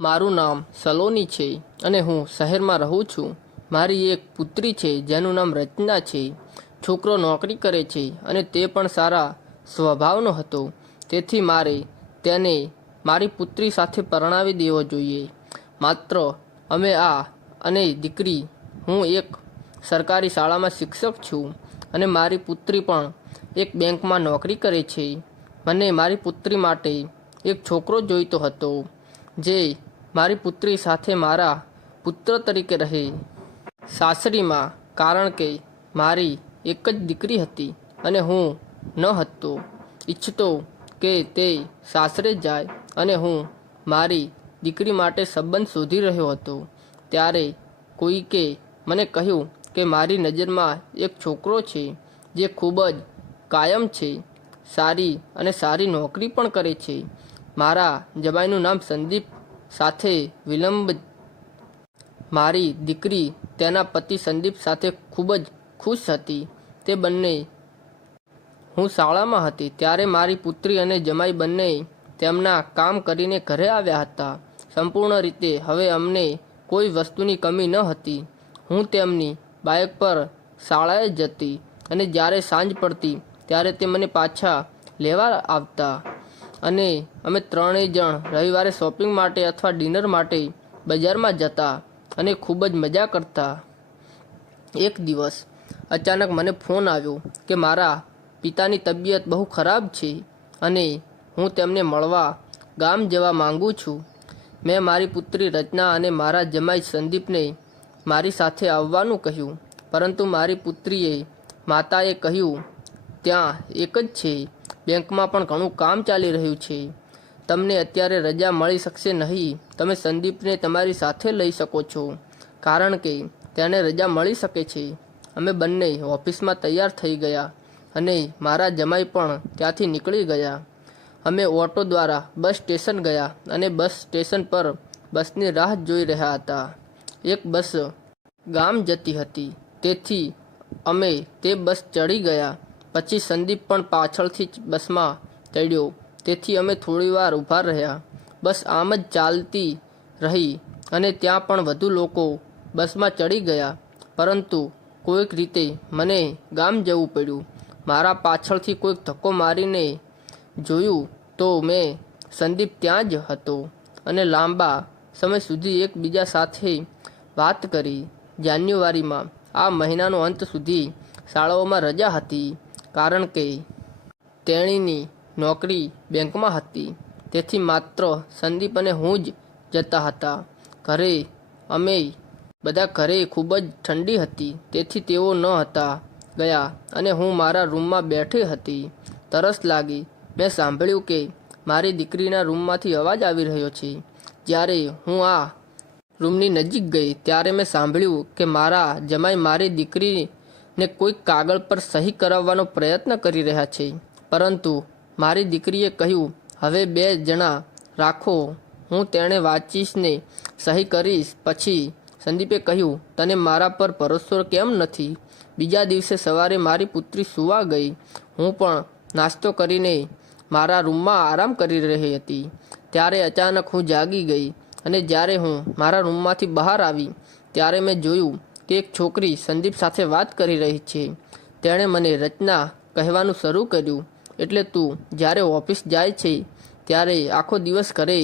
મારું નામ સલોની છે અને હું શહેરમાં રહું છું. મારી એક પુત્રી છે જેનું નામ રચના છે. છોકરો નોકરી કરે છે અને તે પણ સારા સ્વભાવનો હતો. તેથી મારે તેને મારી પુત્રી સાથે પરણાવી દેવો જોઈએ. માત્ર અમે અને દીકરી. હું એક સરકારી શાળામાં શિક્ષક છું અને મારી પુત્રી પણ એક બેંકમાં નોકરી કરે છે. મને મારી પુત્રી માટે એક છોકરો જોઈતો હતો જે મારી પુત્રી સાથે મારા પુત્ર તરીકે રહે સાસરીમાં, કારણ કે મારી એક જ દીકરી હતી અને હું ન હતો ઈચ્છતો કે તે સાસરે જાય અને હું મારી દીકરી માટે સંબંધ શોધી રહ્યો હતો. ત્યારે કોઈકે મને કહ્યું કે મારી નજરમાં એક છોકરો છે જે ખૂબ જ કાયમ છે, સારી નોકરી પણ કરે છે. મારા જમાઈનું નામ સંદીપ સાથે વિલંબ. મારી દીકરી તેના પતિ સંદીપ સાથે ખૂબ જ ખુશ હતી. તે બંને. હું શાળામાં હતી ત્યારે મારી પુત્રી અને જમાઈ બંને તેમના કામ કરીને ઘરે આવ્યા હતા. સંપૂર્ણ રીતે હવે અમને કોઈ વસ્તુની કમી ન હતી. હું તેમની બાઇક પર શાળાએ જતી અને જ્યારે સાંજ પડતી ત્યારે તે મને પાછા લેવા આવતા અને અમે ત્રણેય જણ રવિવારે શોપિંગ માટે અથવા ડિનર માટે બજારમાં જતા અને ખૂબ જ મજા કરતા. એક દિવસ અચાનક મને ફોન આવ્યો કે મારા પિતાની તબિયત બહુ ખરાબ છે અને હું તેમને મળવા ગામ જવા માંગુ છું. મેં મારી પુત્રી રચના અને મારા જમાઈ સંદીપને મારી સાથે આવવાનું કહ્યું, પરંતુ મારી પુત્રીએ માતાએ કહ્યું, ત્યાં એક જ છે, બેંકમાં પણ ઘણું કામ ચાલી રહ્યું છે, તમને અત્યારે રજા મળી શકશે નહીં. તમે સંદીપને તમારી સાથે લઈ શકો છો કારણ કે તેને રજા મળી શકે છે. અમે બંને ઓફિસમાં તૈયાર થઈ ગયા અને મારા જમાઈ પણ ત્યાંથી નીકળી ગયા. અમે ઓટો દ્વારા બસ સ્ટેશન ગયા અને બસ સ્ટેશન પર બસની રાહ જોઈ રહ્યા હતા. એક બસ ગામ જતી હતી, તેથી અમે તે બસ ચડી ગયા. પછી સંદીપ પણ પાછળથી બસમાં ચડ્યો, તેથી અમે થોડીવાર ઊભા રહ્યા. બસ આમ જ ચાલતી રહી અને ત્યાં પણ વધુ લોકો બસમાં ચડી ગયા, પરંતુ કોઈક રીતે મને ગામ જવું પડ્યું. મારા પાછળથી કોઈક ધક્કો મારીને જોયું તો મેં સંદીપ ત્યાં જ હતો અને લાંબા સમય સુધી એકબીજા સાથે વાત કરી. જાન્યુઆરીમાં આ મહિનાનો અંત સુધી શાળાઓમાં રજા હતી કારણ કે તેણીની નોકરી બેંકમાં હતી. તેથી માત્ર સંદીપ અને હું જ જતા હતા ઘરે. અમે બધા ઘરે. ખૂબ જ ઠંડી હતી તેથી તેઓ ન હતા ગયા અને હું મારા રૂમમાં બેઠી હતી. તરસ લાગી. મેં સાંભળ્યું કે મારી દીકરીના રૂમમાંથી અવાજ આવી રહ્યો છે. જ્યારે હું આ રૂમની નજીક ગઈ ત્યારે મેં સાંભળ્યું કે મારા જમાઈ મારી દીકરીને કોઈક કાગળ પર સહી કરાવવાનો પ્રયત્ન કરી રહ્યા છે, પરંતુ મારી દીકરીએ કહ્યું, હવે 2 જણા રાખો, હું તેણે વાંચીશને સહી કરીશ. પછી સંદીપે કહ્યું, તને મારા પર ભરોસો કેમ નથી? બીજા દિવસે સવારે મારી પુત્રી સૂવા ગઈ. હું પણ નાસ્તો કરીને મારા રૂમમાં આરામ કરી રહી હતી ત્યારે અચાનક હું જાગી ગઈ અને જ્યારે હું મારા રૂમમાંથી બહાર આવી ત્યારે મેં જોયું કે એક છોકરી સંદીપ સાથે વાત કરી રહી છે. તેણે મને રચના કહેવાનું શરૂ કર્યું, એટલે તું જ્યારે ઓફિસ જાય છે ત્યારે આખો દિવસ ઘરે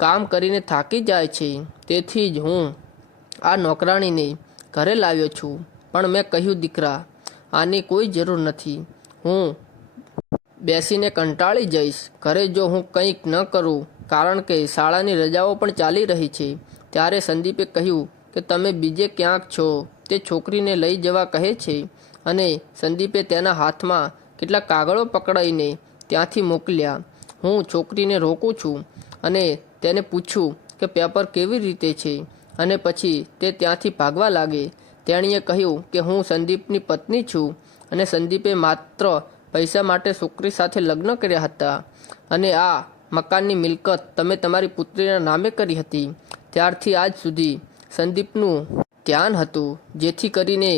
કામ કરીને થાકી જાય છે, તેથી જ હું આ નોકરાણીને ઘરે લાવ્યો છું. પણ મેં કહ્યું, દીકરા, આની કોઈ જરૂર નથી. હું બેસીને કંટાળી જઈશ ઘરે જો હું કંઈક ન કરું, કારણ કે શાળાની રજાઓ પણ ચાલી રહી છે. ત્યારે સંદીપે કહ્યું કે તમે બીજે ક્યાંક છો, તે છોકરીને લઈ જવા કહે છે અને સંદીપે તેના હાથમાં કેટલાક કાગળો પકડાઈને ત્યાંથી મોકલ્યા. હું છોકરીને રોકું છું અને તેને પૂછું કે પેપર કેવી રીતે છે અને પછી તે ત્યાંથી ભાગવા લાગે. તેણીએ કહ્યું કે હું સંદીપની પત્ની છું અને સંદીપે માત્ર પૈસા માટે છોકરી સાથે લગ્ન કર્યા હતા અને આ મકાનની મિલકત તમે તમારી પુત્રીના નામે કરી હતી. ત્યારથી આજ સુધી સંદીપનું ધ્યાન હતું જેથી કરીને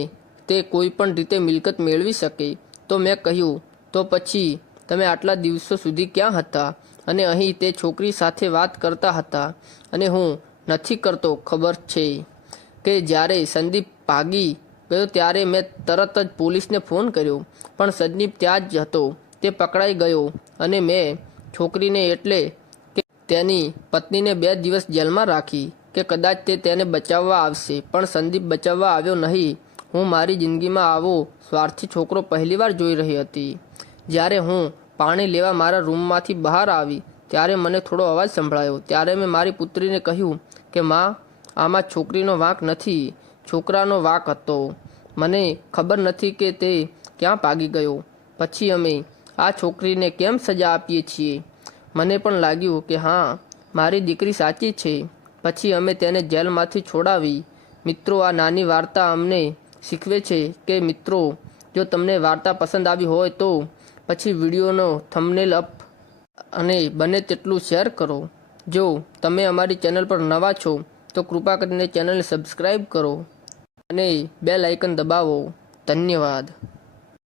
તે કોઈ પણ રીતે મિલકત મેળવી શકે. તો મેં કહ્યું, તો પછી તમે આટલા દિવસો સુધી ક્યાં હતા અને અહીં તે છોકરી સાથે વાત કરતા હતા અને હું નથી કરતો. ખબર છે કે જ્યારે સંદીપ ભાગી ગયો ત્યારે મેં તરત જ પોલીસને ફોન કર્યો, પણ સંદીપ ત્યાં જ હતો. તે પકડાઈ ગયો અને મેં છોકરીને એટલે કે તેની પત્નીને 2 દિવસ જેલમાં રાખી કે કદાચ તે તેને બચાવવા આવશે, પણ સંદીપ બચાવવા આવ્યો નહીં. હું મારી જિંદગીમાં આવો સ્વાર્થી છોકરો પહેલીવાર જોઈ રહી હતી. જ્યારે હું પાણી લેવા મારા રૂમમાંથી બહાર આવી ત્યારે મને થોડો અવાજ સંભળાયો. ત્યારે મેં મારી પુત્રીને કહ્યું કે માં, આમાં છોકરીનો વાંક નથી, છોકરાનો વાંક હતો. મને ખબર નથી કે તે ક્યાં ભાગી ગયો. પછી અમે આ છોકરીને કેમ સજા આપીએ છીએ. મને પણ લાગ્યું કે હા, મારી દીકરી સાચી છે. પછી અમે તેને જેલમાંથી છોડાવી. મિત્રો, આ નાની વાર્તા અમને શીખવે છે કે મિત્રો, જો તમને વાર્તા પસંદ આવી હોય તો પછી વિડીયોનો થંબનેલ અપ અને બને તેટલું શેર કરો. જો તમે અમારી ચેનલ પર નવા છો તો કૃપા કરીને ચેનલને સબસ્ક્રાઈબ કરો અને બેલ આઇકન દબાવો. ધન્યવાદ.